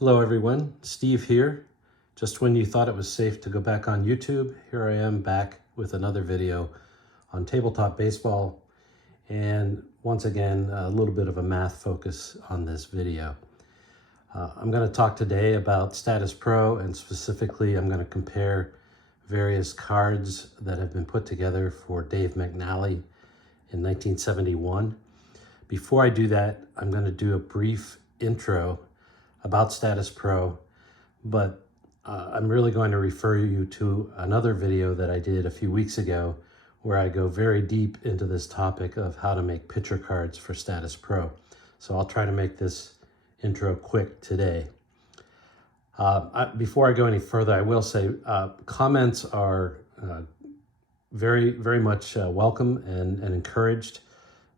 Hello everyone, Steve here. Just when you thought it was safe to go back on YouTube, here I am back with another video on tabletop baseball, and once again a little bit of a math focus on this video. I'm going to talk today about Statis Pro, and specifically I'm going to compare various cards that have been put together for Dave McNally in 1971. Before I do that, I'm going to do a brief intro about Statis Pro, but I'm really going to refer you to another video that I did a few weeks ago where I go very deep into this topic of how to make pitcher cards for Statis Pro. So I'll try to make this intro quick today. Before I go any further, I will say comments are very much welcome and encouraged.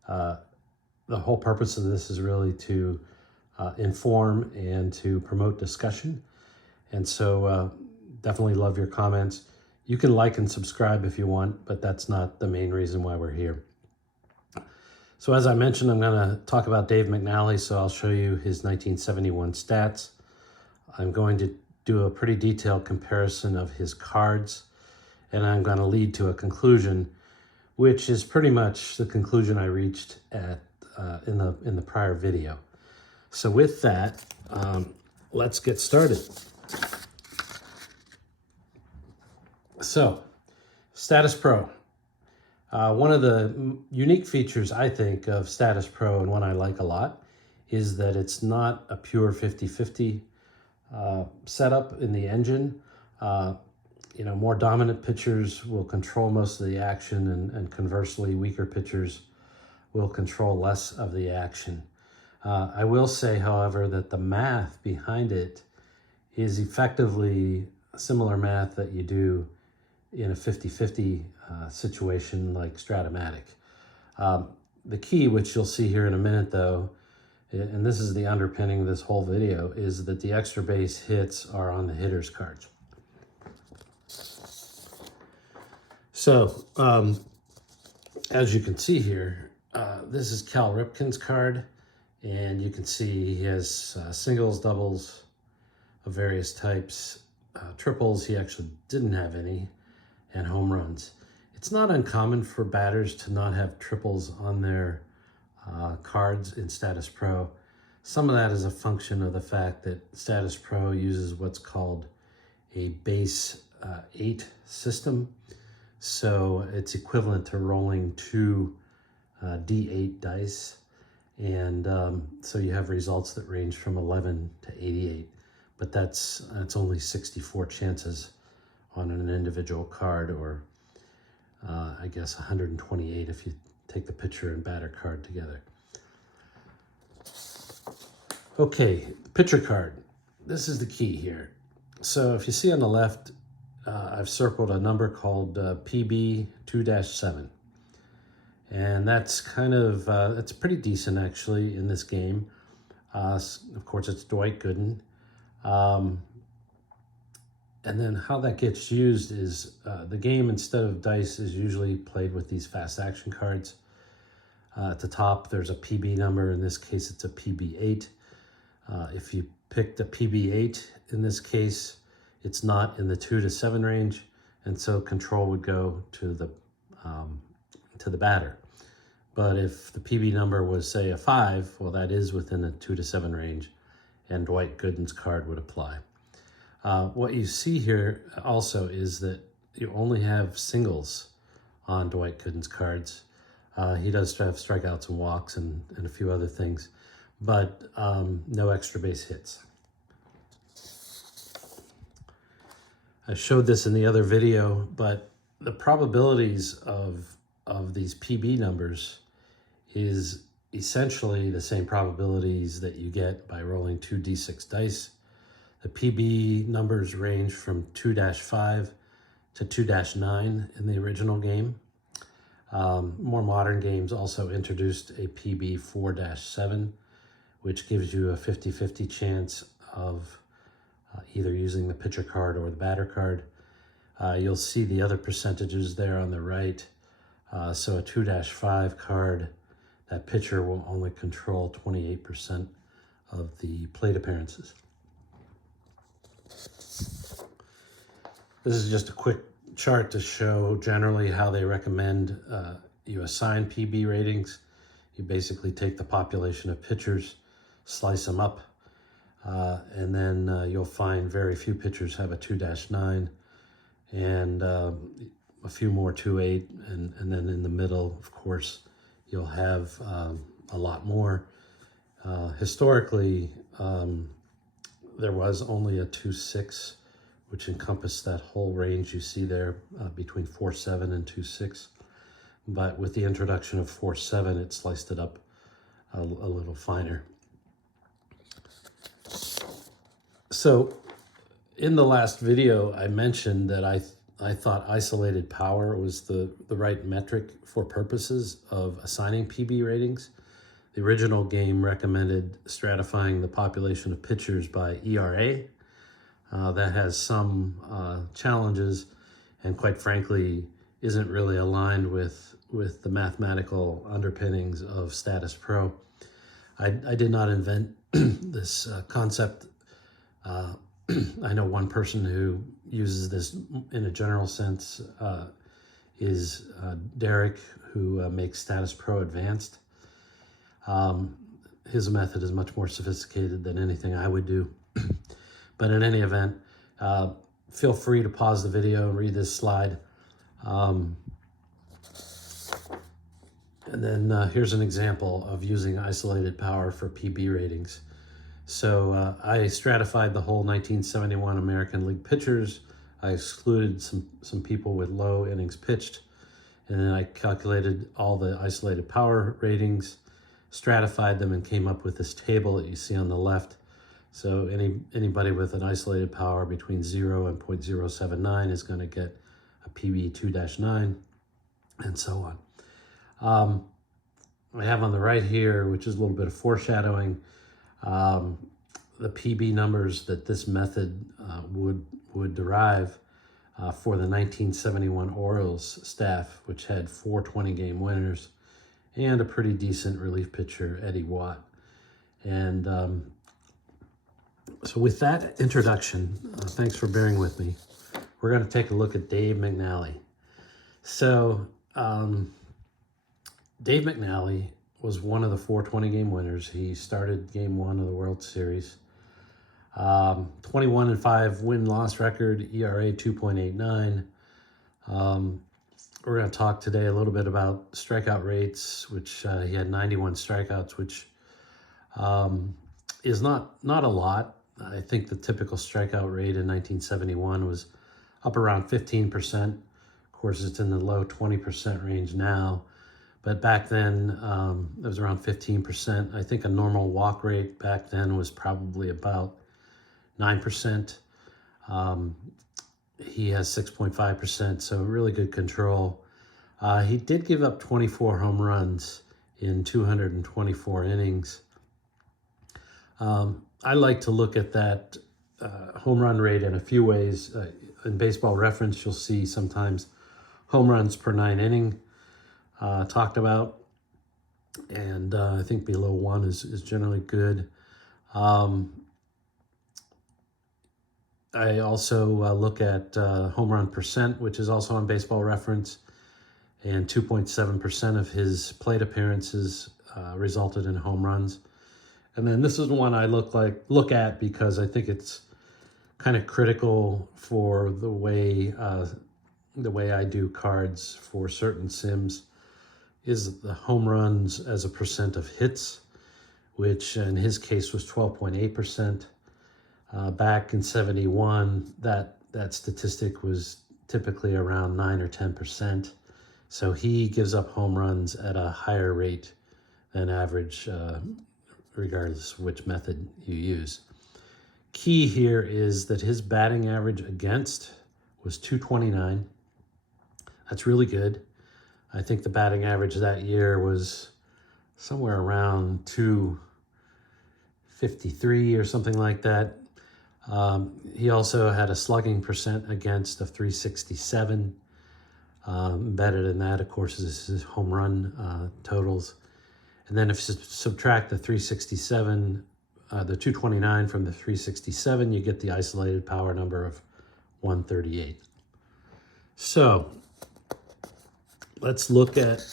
The whole purpose of this is really to inform and to promote discussion. And so definitely love your comments. You can like and subscribe if you want, but that's not the main reason why we're here. So as I mentioned, I'm going to talk about Dave McNally, so I'll show you his 1971 stats. I'm going to do a pretty detailed comparison of his cards, and I'm going to lead to a conclusion, which is pretty much the conclusion I reached at in the prior video. So with that, let's get started. So, Statis Pro. One of the unique features, I think, of Statis Pro, and one I like a lot, is that it's not a pure 50-50 setup in the engine. More dominant pitchers will control most of the action, and conversely, weaker pitchers will control less of the action. I will say, however, that the math behind it is effectively similar math that you do in a 50-50 situation like Strat-O-Matic. The key, which you'll see here in a minute though, and this is the underpinning of this whole video, is that the extra base hits are on the hitter's cards. So, as you can see here, this is Cal Ripken's card. And you can see he has singles, doubles of various types, triples, he actually didn't have any, and home runs. It's not uncommon for batters to not have triples on their cards in Statis Pro. Some of that is a function of the fact that Statis Pro uses what's called a base 8 system. So it's equivalent to rolling two D8 dice. And so you have results that range from 11 to 88, but that's only 64 chances on an individual card, or I guess 128 if you take the pitcher and batter card together. Okay, pitcher card. This is the key here. So if you see on the left, I've circled a number called PB 2-7. And that's kind of, it's pretty decent actually in this game. Of course, it's Dwight Gooden. And then how that gets used is the game, instead of dice, is usually played with these fast action cards. At the top, there's a PB number. In this case, it's a PB8. If you pick the PB8, in this case, it's not in the 2 to 7 range. And so control would go to the batter. But if the PB number was, say, a 5, well, that is within the 2 to 7 range, and Dwight Gooden's card would apply. What you see here also is that you only have singles on Dwight Gooden's cards. He does have strikeouts and walks and a few other things, but no extra base hits. I showed this in the other video, but the probabilities of these PB numbers is essentially the same probabilities that you get by rolling 2 D6 dice. The PB numbers range from 2-5 to 2-9 in the original game. More modern games also introduced a PB 4-7, which gives you a 50-50 chance of either using the pitcher card or the batter card. You'll see the other percentages there on the right. So a 2-5 card, that pitcher will only control 28% of the plate appearances. This is just a quick chart to show generally how they recommend you assign PB ratings. You basically take the population of pitchers, slice them up, and then you'll find very few pitchers have a 2-9 and a few more 2.8, and then in the middle, of course, you'll have a lot more. Historically, there was only a 2.6, which encompassed that whole range you see there between 4.7 and 2.6. But with the introduction of 4.7, it sliced it up a little finer. So in the last video, I mentioned that I thought isolated power was the right metric for purposes of assigning PB ratings. The original game recommended stratifying the population of pitchers by ERA. That has some challenges and quite frankly isn't really aligned with the mathematical underpinnings of Statis Pro. I did not invent this concept. I know one person who uses this in a general sense is Derek, who makes Statis Pro Advanced. His method is much more sophisticated than anything I would do. But in any event, feel free to pause the video and read this slide. And then here's an example of using isolated power for PB ratings. So I stratified the whole 1971 American League pitchers. I excluded some people with low innings pitched, and then I calculated all the isolated power ratings, stratified them, and came up with this table that you see on the left. So anybody with an isolated power between 0 and 0.079 is going to get a PB 2-9, and so on. I have on the right here, which is a little bit of foreshadowing, the PB numbers that this method would derive for the 1971 Orioles staff, which had 4 20-game winners and a pretty decent relief pitcher, Eddie Watt. And so with that introduction, thanks for bearing with me. We're going to take a look at Dave McNally. So Dave McNally was one of the 4 20-game winners. He started game 1 of the World Series. 21-5 win-loss record, ERA 2.89. We're going to talk today a little bit about strikeout rates, which he had 91 strikeouts, which is not a lot. I think the typical strikeout rate in 1971 was up around 15%. Of course, it's in the low 20% range now. But back then, it was around 15%. I think a normal walk rate back then was probably about 9%. He has 6.5%, so really good control. He did give up 24 home runs in 224 innings. I like to look at that home run rate in a few ways. In Baseball Reference, you'll see sometimes home runs per 9 inning talked about, and I think below 1 is generally good. I also look at home run percent, which is also on Baseball Reference, and 2.7% of his plate appearances resulted in home runs. And then this is one I look at because I think it's kind of critical for the way I do cards for certain sims, is the home runs as a percent of hits, which in his case was 12.8%. Back in 71, that statistic was typically around 9 or 10%. So he gives up home runs at a higher rate than average, regardless of which method you use. Key here is that his batting average against was 229. That's really good. I think the batting average that year was somewhere around 253 or something like that. He also had a slugging percent against of 367. Better than that, of course, is his home run totals. And then if you subtract the 367 the 229 from the 367, you get the isolated power number of 138. So let's look at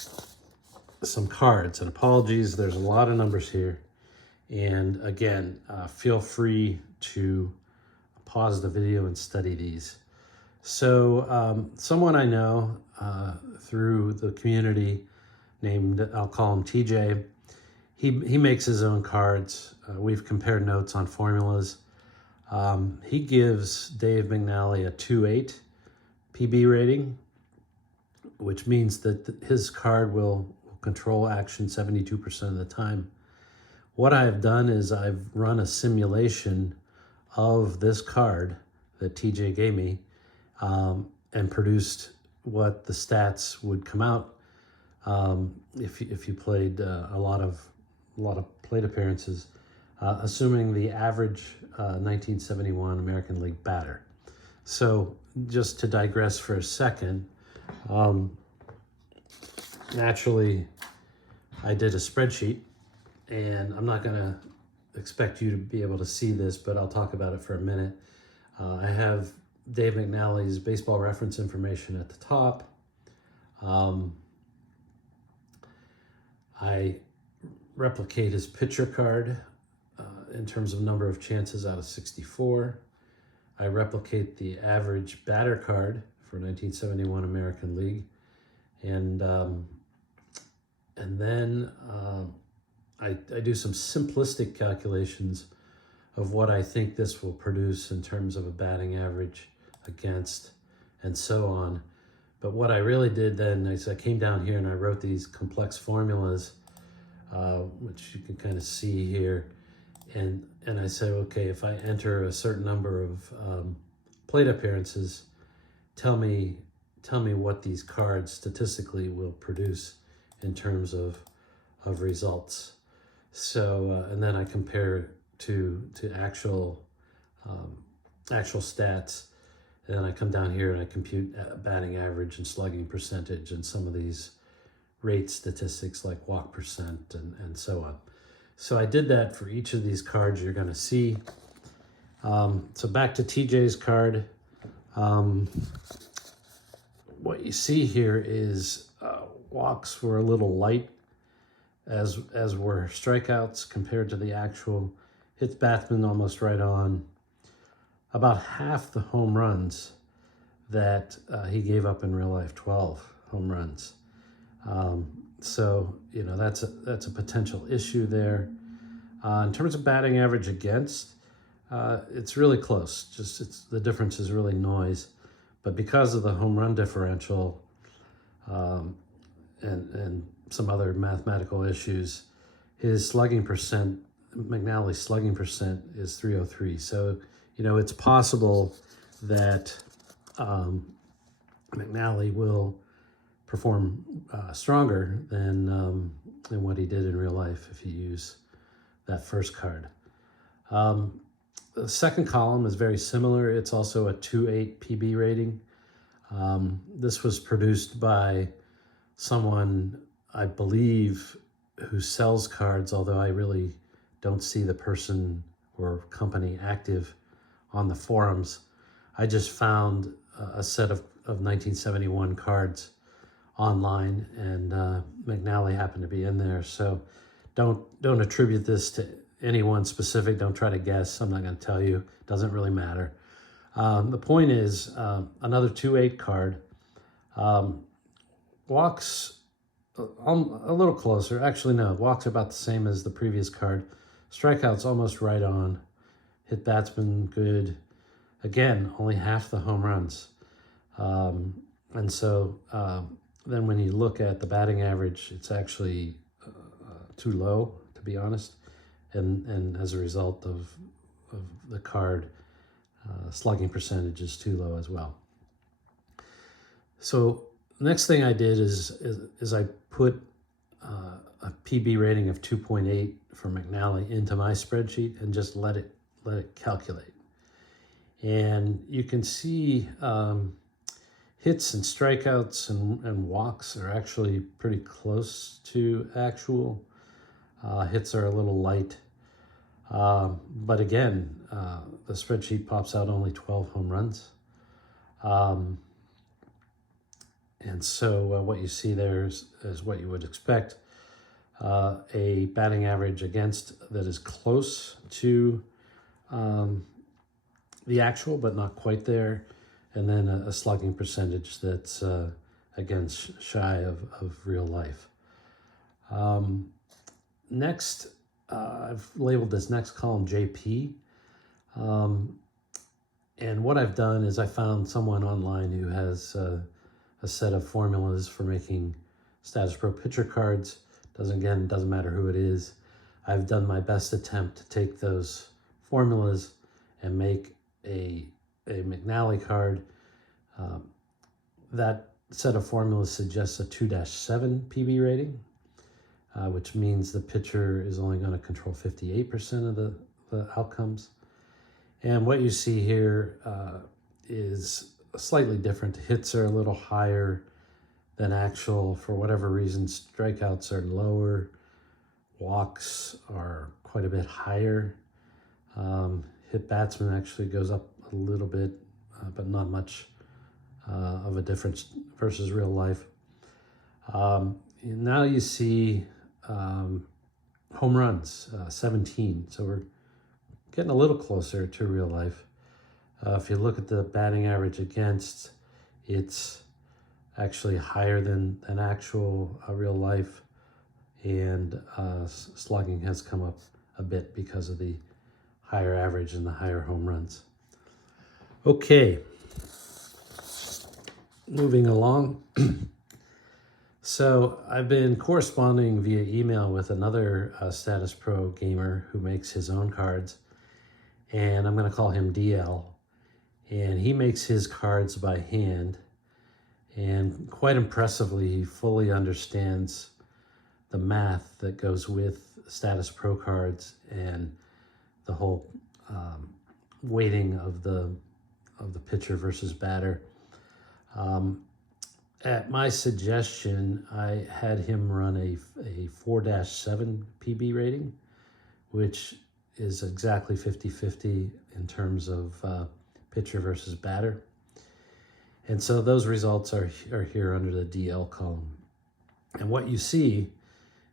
some cards. And apologies, there's a lot of numbers here. And again, feel free to pause the video and study these. So someone I know through the community named, I'll call him TJ, he makes his own cards. We've compared notes on formulas. He gives Dave McNally a 2.8 PB rating, which means that his card will control action 72% of the time. What I've done is I've run a simulation of this card that TJ gave me and produced what the stats would come out if you played a lot of plate appearances, assuming the average 1971 American League batter. So just to digress for a second, naturally I did a spreadsheet, and I'm not going to expect you to be able to see this, but I'll talk about it for a minute. I have Dave McNally's baseball reference information at the top. I replicate his pitcher card in terms of number of chances out of 64. I replicate the average batter card for 1971 American League. And then I do some simplistic calculations of what I think this will produce in terms of a batting average, against, and so on. But what I really did then is I came down here and I wrote these complex formulas, which you can kind of see here. And I said, okay, if I enter a certain number of plate appearances, tell me what these cards statistically will produce in terms of results. So and then I compare to actual stats, and then I come down here and I compute batting average and slugging percentage and some of these rate statistics like walk percent and so on. So I did that for each of these cards you're going to see. So back to TJ's card. What you see here is walks were a little light, as were strikeouts compared to the actual. Hits batsman almost right on. About half the home runs that he gave up in real life, 12 home runs. So you know that's a potential issue there. In terms of batting average against, it's really close. Just the difference is really noise. But because of the home run differential and some other mathematical issues, his slugging percent, McNally's slugging percent, is 303. So, you know, it's possible that McNally will perform stronger than what he did in real life if you use that first card. The second column is very similar. It's also a 2.8 PB rating. This was produced by someone, I believe, who sells cards, although I really don't see the person or company active on the forums. I just found a set of 1971 cards online, and McNally happened to be in there. So don't attribute this to anyone specific. Don't try to guess. I'm not going to tell you. It doesn't really matter. The point is, another 2.8 card walks a little closer. Actually, no, walks about the same as the previous card. Strikeouts almost right on. Hit batsman good. Again, only half the home runs. And so then when you look at the batting average, it's actually too low, to be honest. And as a result of the card, slugging percentage is too low as well. So next thing I did is I put a PB rating of 2.8 for McNally into my spreadsheet and just let it calculate. And you can see hits and strikeouts and walks are actually pretty close to actual. Hits are a little light. But again, the spreadsheet pops out only 12 home runs. And so what you see there is what you would expect. A batting average against that is close to the actual, but not quite there. And then a slugging percentage that's, again, shy of real life. Next, I've labeled this next column JP. And what I've done is I found someone online who has a set of formulas for making Statis Pro pitcher cards. Doesn't matter who it is. I've done my best attempt to take those formulas and make a McNally card. That set of formulas suggests a 2-7 PB rating, which means the pitcher is only going to control 58% of the outcomes. And what you see here is slightly different. Hits are a little higher than actual. For whatever reason, strikeouts are lower. Walks are quite a bit higher. Hit batsman actually goes up a little bit, but not much of a difference versus real life. Now you see home runs, 17. So we're getting a little closer to real life. If you look at the batting average against, it's actually higher than actual real life, and slugging has come up a bit because of the higher average and the higher home runs. Okay, moving along. So I've been corresponding via email with another Statis Pro gamer who makes his own cards, and I'm going to call him DL. And he makes his cards by hand, and quite impressively, he fully understands the math that goes with Statis Pro cards and the whole weighting of the pitcher versus batter. At my suggestion, I had him run a 4-7 PB rating, which is exactly 50-50 in terms of pitcher versus batter. And so those results are here under the DL column. And what you see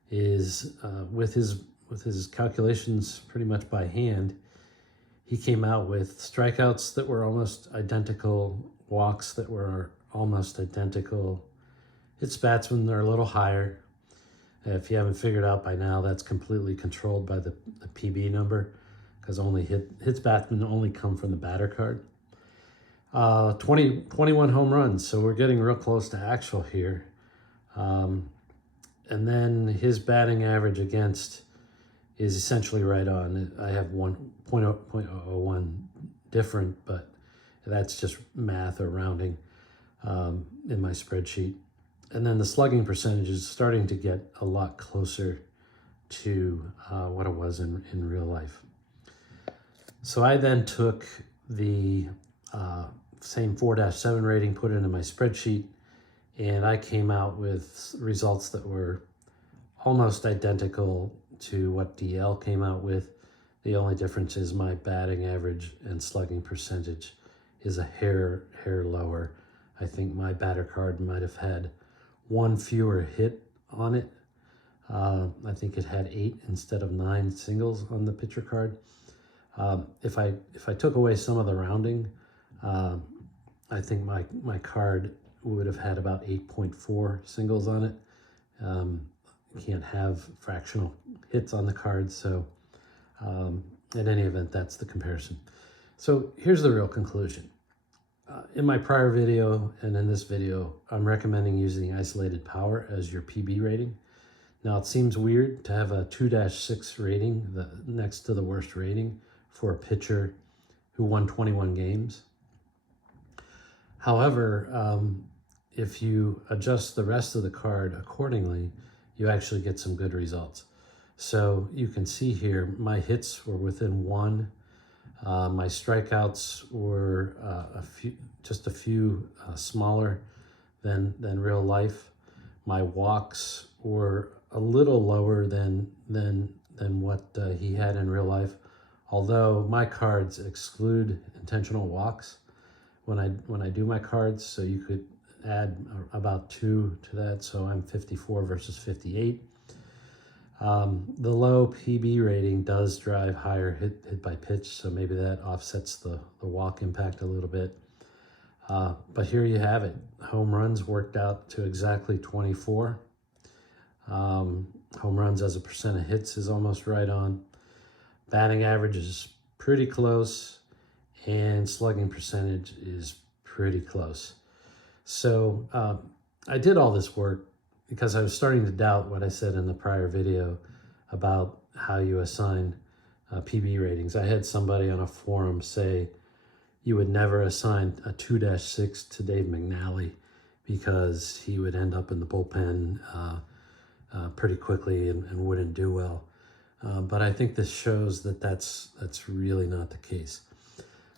is with his calculations pretty much by hand, he came out with strikeouts that were almost identical, walks that were almost identical. Hits batsmen are a little higher. If you haven't figured out by now, that's completely controlled by the PB number, because only hits batsmen only come from the batter card. 21 home runs, so we're getting real close to actual here. And then his batting average against is essentially right on. I have 1.01 different, but that's just math or rounding in my spreadsheet. And then the slugging percentage is starting to get a lot closer to what it was in real life. So I then took the same 4-7 rating, put it into my spreadsheet, and I came out with results that were almost identical to what DL came out with. The only difference is my batting average and slugging percentage is a hair lower. I think my batter card might have had one fewer hit on it. I think it had 8 instead of 9 singles on the pitcher card. If I took away some of the rounding, I think my card would have had about 8.4 singles on it. You can't have fractional hits on the card, so in any event, that's the comparison. So here's the real conclusion. In my prior video and in this video, I'm recommending using isolated power as your PB rating. Now, it seems weird to have a 2-6 rating next to the worst rating for a pitcher who won 21 games. However, if you adjust the rest of the card accordingly, you actually get some good results. So you can see here, my hits were within 1. My strikeouts were just a few smaller than real life. My walks were a little lower than what he had in real life, although my cards exclude intentional walks when I do my cards, so you could add about 2 to that, so I'm 54 versus 58. The low PB rating does drive higher hit by pitch, so maybe that offsets the walk impact a little bit. But here you have it. Home runs worked out to exactly 24. Home runs as a percent of hits is almost right on. Batting average is pretty close, and slugging percentage is pretty close. So I did all this work because I was starting to doubt what I said in the prior video about how you assign PB ratings. I had somebody on a forum say you would never assign a 2-6 to Dave McNally because he would end up in the bullpen pretty quickly and wouldn't do well. But I think this shows that that's really not the case.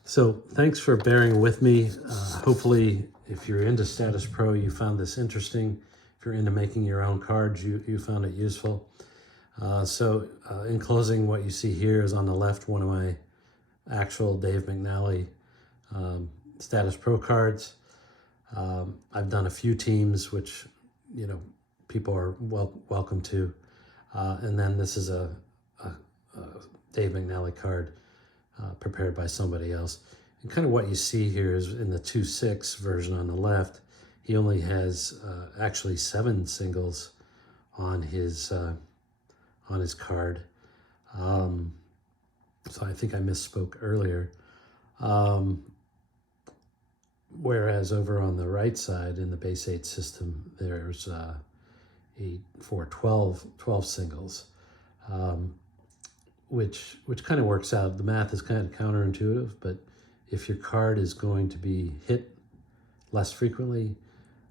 So thanks for bearing with me. Hopefully, if you're into Statis Pro, you found this interesting. If you're into making your own cards, you found it useful. In closing, what you see here is on the left, one of my actual Dave McNally Statis Pro cards. I've done a few teams, which, you know, people are welcome to. And then this is a Dave McNally card prepared by somebody else. And kind of what you see here is in the 2-6 version on the left, he only has actually 7 singles on his card. So I think I misspoke earlier. Whereas over on the right side in the base 8 system, there's 12 singles, which kind of works out. The math is kind of counterintuitive, but if your card is going to be hit less frequently,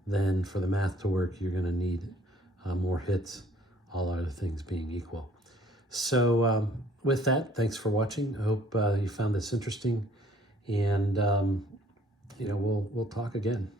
then for the math to work, you're going to need more hits, all other things being equal. So with that, thanks for watching. I hope you found this interesting, and you know, we'll talk again.